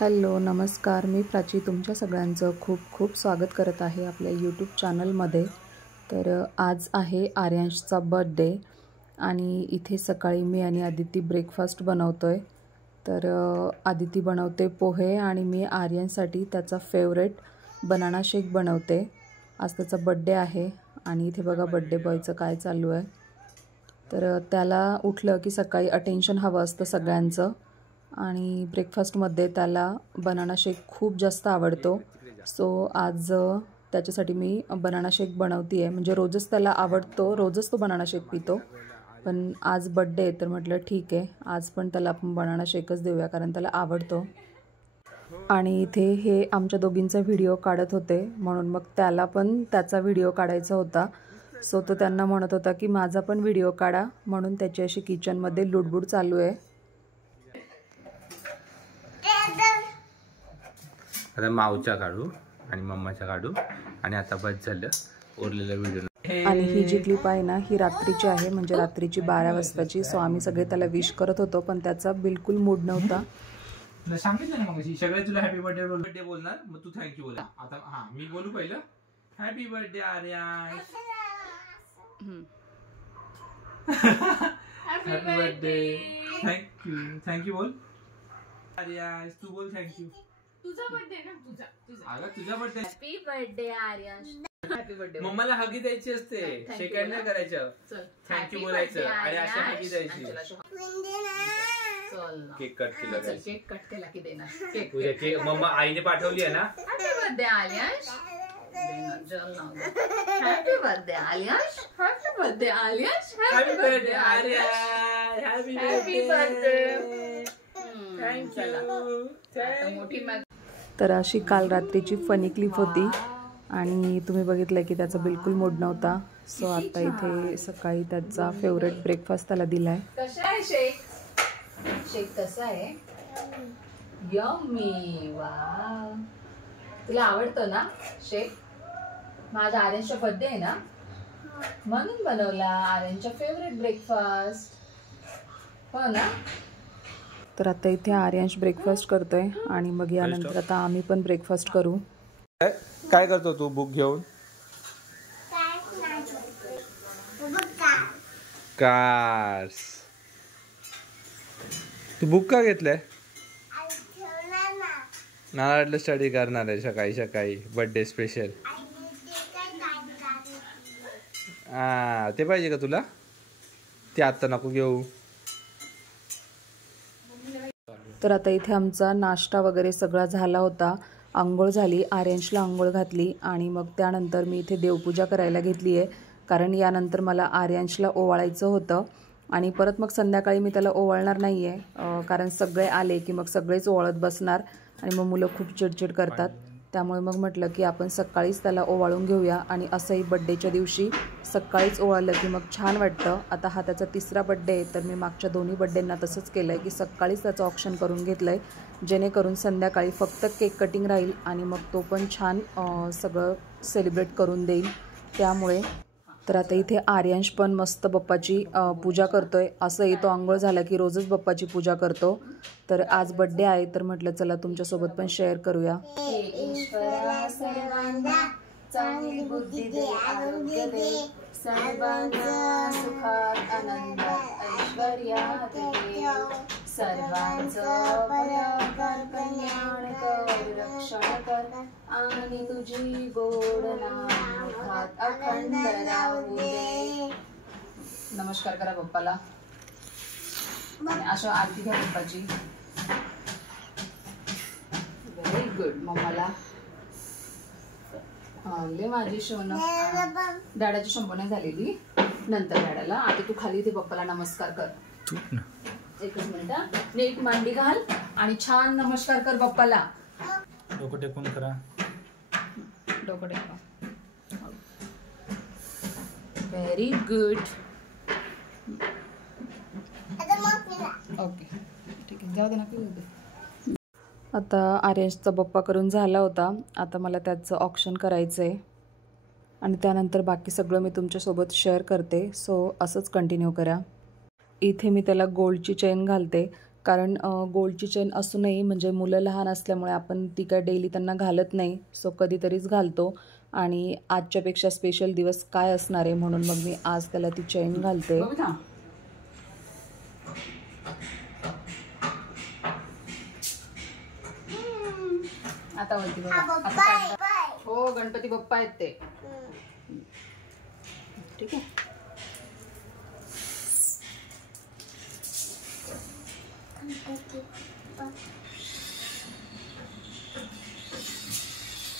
Hello नमस्कार, मी प्राची तुमच्या सगळ्यांचं खूप खूप स्वागत करत आहे आपल्या यूट्यूब चॅनलमध्ये। तर आज आहे आर्यांशचा बर्थडे आणि इथे सकाळी मी आणि आदिती ब्रेकफास्ट बनवतोय। तर आदिती बनवते पोहे आणि मी आर्यनसाठी त्याचा फेवरेट बनाना शेक बनवते। आज त्याचा बर्थडे आहे आणि इथे बघा बर्थडे बॉयचं काय चालू आहे। तर त्याला उठलं की सकाळी अटेन्शन हवं असतं सगळ्यांचं आणि ब्रेकफास्टमध्ये त्याला बनाना शेक खूप जास्त आवडतो। सो आज त्याच्यासाठी मी बनाना शेक बनवते आहे। म्हणजे रोजच त्याला आवडतो, रोजच तो बनाना शेक पितो, पण आज बर्थडे आहे तर म्हटलं ठीक आहे आज पण त्याला आपण बनाना शेकच देऊया कारण त्याला आवडतो। आणि इथे हे आमच्या दोघींचा व्हिडिओ काढत होते म्हणून मग त्याला पण त्याचा व्हिडिओ काढायचा होता। सो तो त्यांना म्हणत होता की माझा पण व्हिडिओ काढा, म्हणून त्याची अशी किचनमध्ये लुडबुड चालू आहे। आता माऊचा काढू आणि मम्माचा काढू आणि आता बस झालं ओरलेला व्हिडिओ। आणि ही जी क्लिप आहे ना ही रात्रीची आहे, म्हणजे रात्रीची 12 वाजताची। सो आम्ही सगळे त्याला विश करत होतो पण त्याचा बिलकुल मूड नव्हता। तुला सांगितलं ना मग सगळे तुला हॅपी बर्थडे बोलणार, मग तू थँक्यू बोल। आता हां मी बोलू पहिलं happy birthday Aryash, happy birthday, thank you बोल आर्याश, तू बोल थँक्यू। तुझा बर्थडे ना, तुझा birthday. Happy birthday Aryash, happy birthday. मम्माला हगी द्यायची असते, शेकंड नाही करायचं, थँक्यू बोलायचं आणि अशी हगी द्यायची। केक कट केला, केक कट केला की देणार केक। तुझ्या केक मम्मा आईने पाठवली आहे ना। Happy birthday Aryash, happy birthday Aryash, happy birthday Aryash, happy birthday Aryash, happy birthday, thank you. तर अशी काल रात्रीची फनी क्लिप होती आणि तुम्ही बघितलं की त्याचा बिलकुल मूड नव्हता। सो आता इथे सकाळी त्याचा फेवरेट ब्रेकफास्ट त्याला दिलाय। कसा आहे शेक? शेक कसा आहे? Yummy, wow. तुला आवडतो ना शेक? माझा आर्यनचा बर्थडे आहे ना म्हणून बनवला आर्यनचा फेवरेट ब्रेकफास्ट, हो ना। तर आता इथे आर्यांश ब्रेकफास्ट करतोय आणि मग यानंतर आता आम्ही पण ब्रेकफास्ट करू। काय करतो तू बुक घेऊन? कार्स। तू बुक का घेतलंय? नाला स्टडी करणार आहे सकाळी सकाळी बर्थडे स्पेशल। हा ते पाहिजे का तुला? ते आता नको घेऊ। तर आता इथे आमचा नाश्ता वगैरे सगळा झाला होता, आंघोळ झाली, आर्यांशला आंघोळ घातली आणि मग त्यानंतर मी इथे देवपूजा करायला घेतली आहे कारण यानंतर मला आर्यांशला ओवाळायचं होतं आणि परत मग संध्याकाळी मी त्याला ओवाळणार नाही आहे कारण सगळे आले की मग सगळेच ओवाळत बसणार आणि मग मुलं खूप चिडचिड करतात। त्यामुळे मग म्हटलं की आपण सकाळीच त्याला ओवाळून घेऊया आणि असंही बड्डेच्या दिवशी सकाळीच ओवाळलं की मग छान वाटतं। आता हा त्याचा तिसरा बड्डे आहे तर मी मागच्या दोन्ही बड्डेंना तसंच केलं आहे की सकाळीच त्याचं ऑप्शन करून घेतलं आहे जेणेकरून संध्याकाळी फक्त केक कटिंग राहील आणि मग तो पण छान सगळं सेलिब्रेट करून देईल। त्यामुळे तर आता इथे आर्यांश पण मस्त बाप्पाची पूजा करतोय। असंही तो आंघोळ झाला की रोजच बाप्पाची पूजा करतो। तर आज बर्थडे आहे तर म्हटलं चला तुमच्यासोबत पण शेअर करूया। ईश्वरा सर्वांना चांगली बुद्धी दे, आरोग्य दे, सर्वांचं सुखात आनंदात ऐश्वर्यात ठेव, सर्वांचं भलं कर, कल्याण कर, रक्षण कर आणि तुझी गोड नाम मुखात अखंड राहू दे। नमस्कार करा पप्पाला आणि अशा आरती घ्या पप्पाची। Very good. मम्माला ले माझी शोन डॅडाची शंभर झालेली नंतर डॅडाला। आता तू खाली इथे पप्पाला नमस्कार कर। एकच मिनिट, नीट मांडी घाल आणि छान नमस्कार कर पप्पाला। डोकं टेकून करा, डोकं टेकवा। Very good. ओके ठीक आहे, जाऊ दे ना पिऊ दे। आता आर्यांशचा बप्पा करून झाला होता, आता मला त्याचं ऑप्शन करायचं आहे आणि त्यानंतर बाकी सगळं मी तुमच्यासोबत शेअर करते। सो असंच कंटिन्यू करा। इथे मी त्याला गोल्डची चेन घालते कारण गोल्डची चेन असूनही म्हणजे मुलं लहान असल्यामुळे आपण ती काय डेली त्यांना घालत नाही, सो कधीतरीच घालतो. आणि आजच्यापेक्षा स्पेशल दिवस काय असणार आहे म्हणून मग मी आज त्याला ती चेन घालते. आता वरती बघा. हो गणपती बाप्पा आहेत ते. ठीक आहे.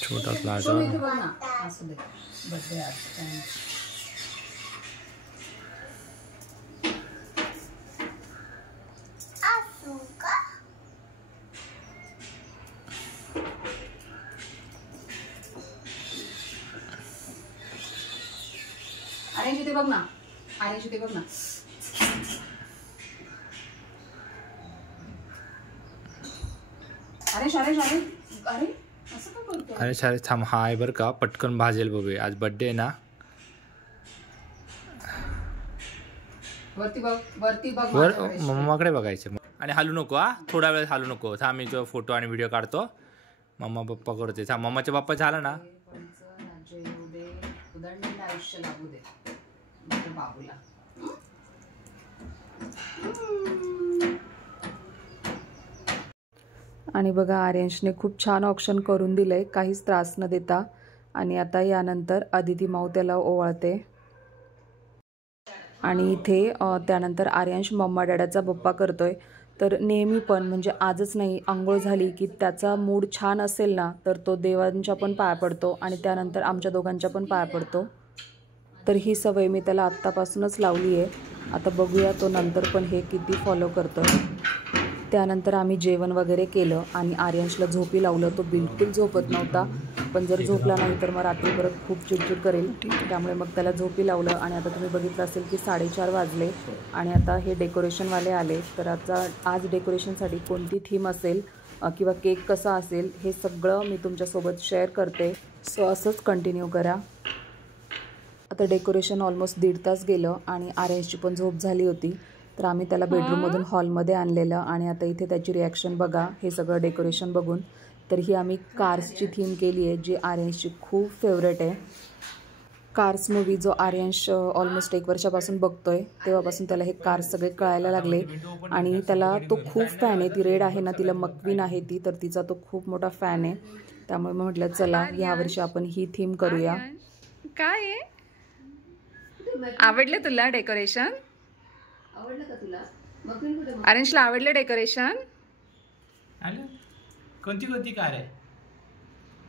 छोटा फ्लावर बघ ना. असू दे. बर्थडे आज. अरे जिथे बघ ना. अरे जिथे बघ ना. अरे शारे शारे अरे असं का करतो? अरे शारे थांब. हा आहे बरं का, पटकन भाजेल बघूया. आज बर्थडे आहे ना. वरती बघ. वरती बघ. वर मम्माकडे बघायचं. आणि हलू नको. हा थोडा वेळ हलू नको. थांब मी तो फोटो आणि व्हिडिओ काढतो. मम्मा पप्पा करते. थांब. मम्माच्या पप्पा झाला ना. आयुष्य लागू दे बाबूला. आणि बघा आर्यांशने खूप छान ऑप्शन करून दिलंय, काहीच त्रास न देता. आणि आता यानंतर अदिती माऊ त्याला ओवाळते. आणि इथे त्यानंतर आर्यांश मम्मा डॅडाचा बप्पा करतोय. तर नेहमी पण म्हणजे आजच नाही, आंघोळ झाली की त्याचा मूड छान असेल ना तर तो देवांच्या पण पाया पडतो आणि त्यानंतर आमच्या दोघांच्या पण पाया पडतो. तर ही सवय मी त्याला आत्तापासूनच लावली आहे. आता बघूया तो नंतर पण हे किती फॉलो करतोय. त्यानंतर आम्ही जेवण वगैरे केलं आणि आर्यांशला झोपी लावलं. तो बिलकुल झोपत नव्हता, पण जर झोपला नाही तर मग रात्री परत खूप चिडचिड करेल. त्यामुळे मग त्याला झोपी लावलं. आणि आता तुम्ही बघितलं असेल की 4:30 वाजले आणि आता हे डेकोरेशनवाले आले. तर आता आज डेकोरेशनसाठी कोणती थीम असेल किंवा केक कसा असेल हे सगळं मी तुमच्यासोबत शेअर करते. सो असंच कंटिन्यू करा. आता डेकोरेशन ऑलमोस्ट 1.5 तास गेलं आणि आर्यांशची पण झोप झाली होती. तर आम्ही त्याला बेडरूममधून हॉलमध्ये आणलेलं. आणि आता इथे त्याची रिॲक्शन बघा हे सगळं डेकोरेशन बघून. तर ही आम्ही कार्सची थीम केली आहे जी आर्यांशची खूप फेवरेट आहे. कार्स मूवी जो आर्यांश ऑलमोस्ट 1 वर्षापासून बघतोय तेव्हापासून त्याला हे कार्स सगळे कळायला लागले. आणि त्याला तो खूप फॅन आहे. ती रेड आहे ना, तिला मक्वीन आहे ती, तर तिचा तो खूप मोठा फॅन आहे. त्यामुळे मग म्हटलं चला यावर्षी आपण ही थीम करूया. काय आहे? आवडलं तुला डेकोरेशन? आवडलं का तुला? आर्यांशला आवडलं डेकोरेशन? कोणती कोणती कार आहे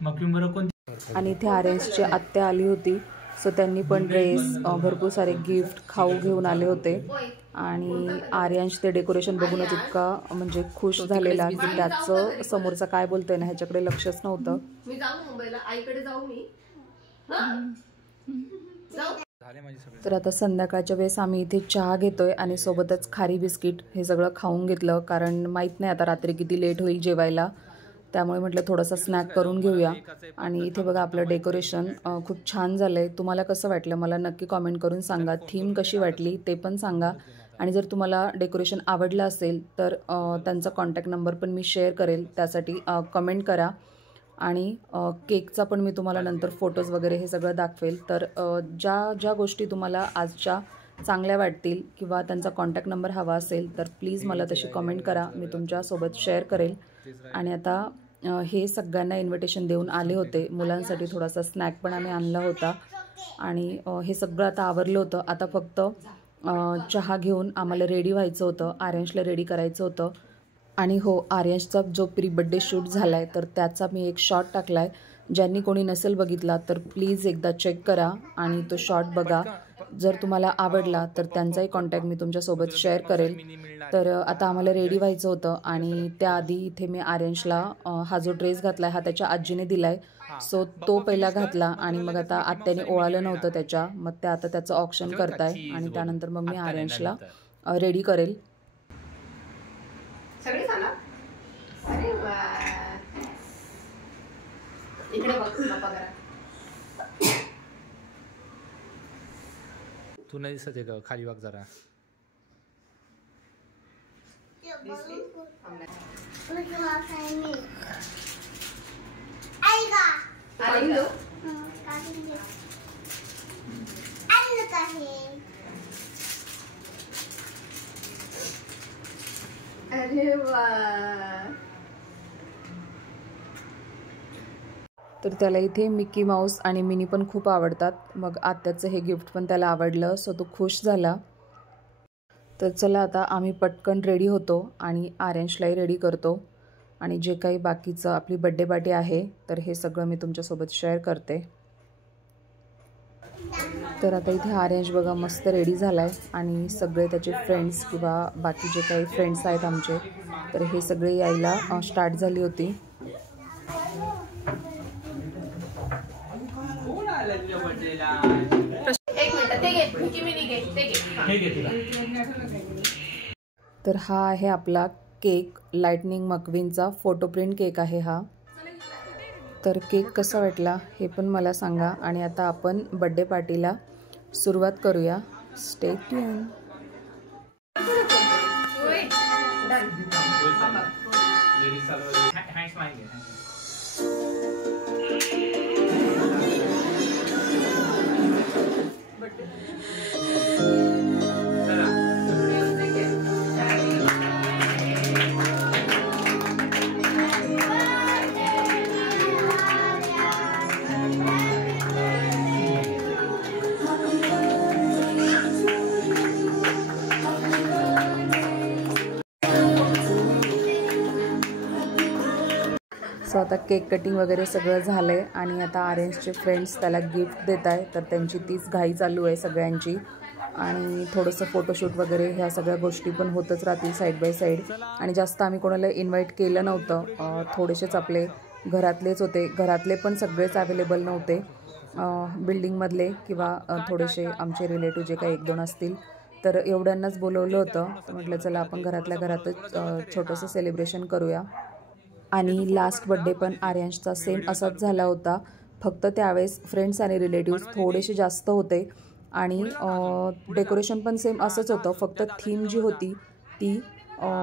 मक्वीन बरोबर कोणती? आणि इथे आर्यांशची आत्या आली होती. सो त्यांनी पण ड्रेस, भरपूर सारे गिफ्ट, खाऊ घेऊन आले होते. आणि आर्यांश ते डेकोरेशन बघूनच इतका म्हणजे खुश झालेला की त्याचं समोरचा काय बोलतोय ना ह्याच्याकडे लक्षच नव्हतं. मी जाऊ मुंबईला, आईकडे जाऊ मी. तर आता संध्याकाळच्या वेळेस आम्ही इथे चहा घेतोय आणि सोबतच खारी बिस्किट हे सगळं खाऊन घेतलं. कारण माहीत नाही आता रात्री किती लेट होईल जेवायला, त्यामुळे म्हटलं थोडासा स्नॅक करून घेऊया. आणि इथे बघा आपलं डेकोरेशन खूप छान झालं आहे. तुम्हाला कसं वाटलं मला नक्की कॉमेंट करून सांगा. थीम कशी वाटली ते पण सांगा. आणि जर तुम्हाला डेकोरेशन आवडलं असेल तर त्यांचा कॉन्टॅक्ट नंबर पण मी शेअर करेल, त्यासाठी कमेंट करा. आणि केकचा पण मी तुम्हाला नंतर फोटोज वगैरे हे सगळं दाखवेल. तर ज्या ज्या गोष्टी तुम्हाला आजच्या चांगल्या वाटतील किंवा त्यांचा कॉन्टॅक्ट नंबर हवा असेल तर प्लीज मला तशी कमेंट करा, मी तुमच्यासोबत शेअर करेल. आणि आता हे सगळ्यांना इन्व्हिटेशन देऊन आले होते. मुलांसाठी थोडासा स्नॅक पण आम्ही आणला होता. आणि हे सगळं आता आवरलं होतं. आता फक्त चहा घेऊन आम्हाला रेडी व्हायचं होतं, आर्यांशला रेडी करायचं होतं. आणि हो, आर्यांशचा जो प्री बड्डे शूट झाला आहे तर त्याचा मी एक शॉट टाकला आहे. ज्यांनी कोणी नसेल बघितला तर प्लीज एकदा चेक करा आणि तो शॉट बघा. जर तुम्हाला आवडला तर त्यांचाही कॉन्टॅक्ट मी तुमच्यासोबत शेअर करेल. तर आता आम्हाला रेडी व्हायचं होतं आणि त्याआधी इथे मी आर्यांशला हा जो ड्रेस घातला आहे हा त्याच्या आजीने दिला आहे. सो तो पहिला घातला आणि मग आता आत्याने ओळालं नव्हतं त्याच्या, मग त्या आता त्याचं ऑप्शन करताय. आणि त्यानंतर मग मी आर्यांशला रेडी करेल. सगळे झाला. अरे वा, इकडे बघ बाबा करा. तू नाही दिसत आहे का, खाली बघ जरा. अरे वाह. तर त्याला इथे मिकी माऊस आणि मिनी पण खूप आवडतात. मग आत्याचं हे गिफ्ट पण त्याला आवडलं, सो तो खुश झाला. तर चला आता आम्ही पटकन रेडी होतो आणि आर्यांशलाही रेडी करतो. आणि जे काही बाकीचं आपली बड्डे पार्टी आहे तर हे सगळं मी तुमच्यासोबत शेअर करते. तर आता इथे आर्यांश बघा मस्त रेडी झाला आहे आणि सगळे त्याचे फ्रेंड्स किंवा बाकी जे काही फ्रेंड्स आहेत आमचे तर हे सगळे यायला स्टार्ट झाली होती. तर हा आहे आपला केक, लाइटनिंग मक्वीनचा फोटो प्रिंट केक आहे हा. तर केक कसा वाटला हे पण मला सांगा. आणि आता आपण बड्डे पार्टीला सुरुवात करूया. Stay tune. सो आता केक कटिंग वगैरे सगळं झालं आहे आणि आता आर्यन्सचे फ्रेंड्स त्याला गिफ्ट देत आहे. तर त्यांची तीच घाई चालू आहे सगळ्यांची. आणि थोडंसं फोटोशूट वगैरे ह्या सगळ्या गोष्टी पण होतच राहतील साईड बाय साईड. आणि जास्त आम्ही कोणाला इन्व्हाइट केलं नव्हतं. थोडेसेच आपले घरातलेच होते. घरातले पण सगळेच अवेलेबल नव्हते. बिल्डिंगमधले किंवा थोडेसे आमचे रिलेटिव्ह जे काही 1-2 असतील तर एवढ्यांनाच बोलवलं होतं. म्हटलं चला आपण घरातल्या घरातच छोटंसं सेलिब्रेशन करूया. आणि लास्ट बड्डे पण आर्यांशचा सेम असाच झाला होता. फक्त त्यावेळेस फ्रेंड्स आणि रिलेटिव्स थोडेसे जास्त होते आणि डेकोरेशन पण सेम असंच होतं. फक्त थीम जी होती ती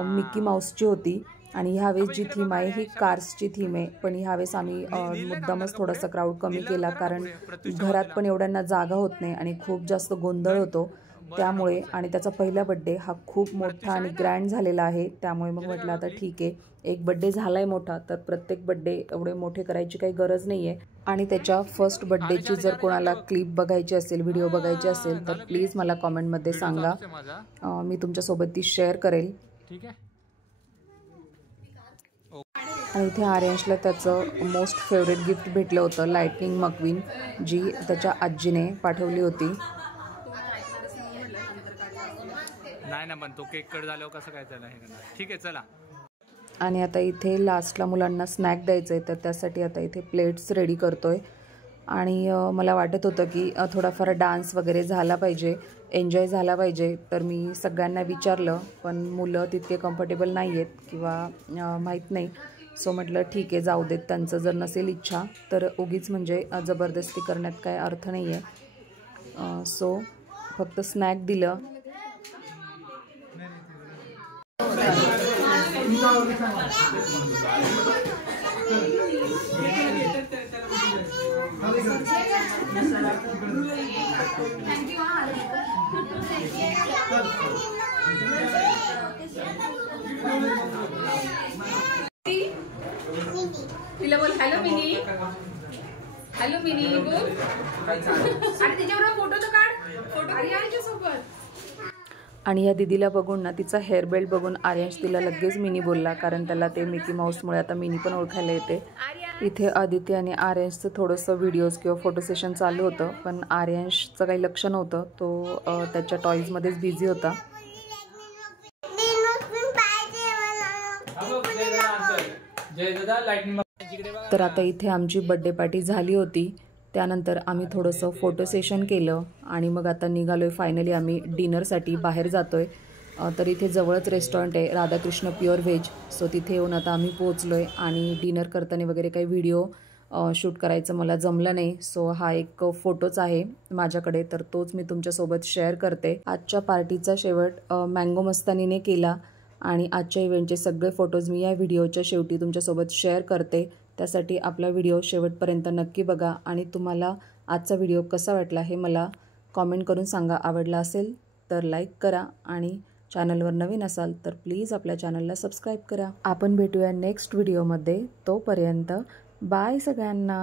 मिकी माऊसची होती. आणि ह्यावेळेस जी थीम आहे ही कार्सची थीम आहे. पण ह्यावेळेस आम्ही मुद्दामच थोडासा क्राऊड कमी केला कारण घरात पण एवढ्यांना जागा होत नाही आणि खूप जास्त गोंधळ होतो त्यामुळे. आणि त्याचा पहिला बड्डे हा खूप मोठा आणि ग्रँड झालेला आहे. त्यामुळे मग म्हटलं आता ठीक आहे, एक बड्डे झाला आहे मोठा तर प्रत्येक बड्डे एवढे मोठे करायची काही गरज नाही आहे. आणि त्याच्या फर्स्ट बड्डेची जर कोणाला क्लिप बघायची असेल, व्हिडिओ बघायची असेल तर प्लीज मला कॉमेंटमध्ये सांगा. मी तुमच्यासोबत ती शेअर करेल. ठीक आहे. आणि इथे आर्यांशला त्याचं मोस्ट फेवरेट गिफ्ट भेटलं होतं, लाइटनिंग मक्वीन, जी त्याच्या आजीने पाठवली होती. नाही ना पण तो केक कट झाल्यावर कसं काय त्याला हे करणार. ठीक आहे चला. आणि आता इथे लास्टला मुलांना स्नॅक द्यायचं आहे तर त्यासाठी आता इथे प्लेट्स रेडी करतोय. आणि मला वाटत होतं की थोडाफार डान्स वगैरे झाला पाहिजे, एन्जॉय झाला पाहिजे. तर मी सगळ्यांना विचारलं पण मुलं तितके कम्फर्टेबल नाही आहेत किंवा माहीत नाही. सो म्हटलं ठीक आहे जाऊ देत, त्यांचं जर नसेल इच्छा तर उगीच म्हणजे जबरदस्ती करण्यात काय अर्थ नाही आहे. सो फक्त स्नॅक दिलं. तिला बोल हॅलो मिनी, हॅलो मिनी बोल. आणि तिच्याबरोबर फोटो तर काढ, फोटो आर्यांच्या सोबत. आणि या दीदीला बघून ना, तिचा हेअर बेल्ट बघून आर्यांश तिला लगेच मिनी बोलला कारण त्याला ते मिकी माऊसमुळे आता मिनी पण ओळखायला येते. इथे आदित्य आणि आर्यांशचं थोडंसं व्हिडिओज किंवा फोटो सेशन चालू होतं पण आर्यांशचं काही लक्ष नव्हतं. तो त्याच्या टॉईजमध्येच बिझी होता. तर आता इथे आमची बड्डे पार्टी झाली होती. त्यानंतर आम्ही थोडंसं फोटो सेशन केलं आणि मग आता निघालोय फायनली आम्ही डिनरसाठी बाहेर जातोय. तर इथे जवळच रेस्टॉरंट आहे राधाकृष्ण प्युअर व्हेज. सो तिथे येऊन आता आम्ही पोहोचलोय आणि डिनर करताना वगैरे काही व्हिडिओ शूट करायचं मला जमलं नाही. सो हा एक फोटोच आहे माझ्याकडे तर तोच मी तुमच्यासोबत शेअर करते. आजच्या पार्टीचा शेवट मँगो मस्तानीने केला आणि आजच्या इव्हेंटचे सगळे फोटोज मी या व्हिडिओच्या शेवटी तुमच्यासोबत शेअर करते. त्यासाठी आपला व्हिडिओ शेवटपर्यंत नक्की बघा आणि तुम्हाला आजचा व्हिडिओ कसा वाटला हे मला कॉमेंट करून सांगा. आवडला असेल तर लाईक करा आणि चॅनलवर नवीन असाल तर प्लीज आपल्या चॅनलला सबस्क्राईब करा. आपण भेटूया नेक्स्ट व्हिडिओमध्ये. तोपर्यंत बाय सगळ्यांना.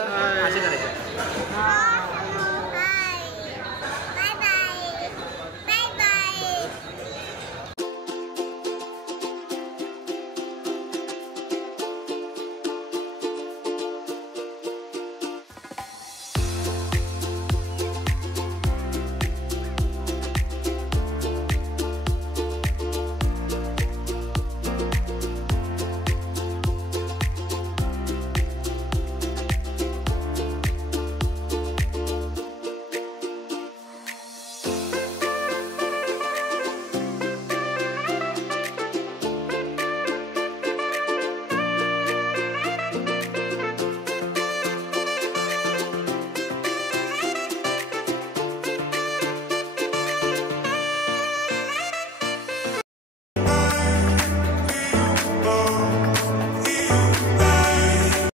असं करायचं.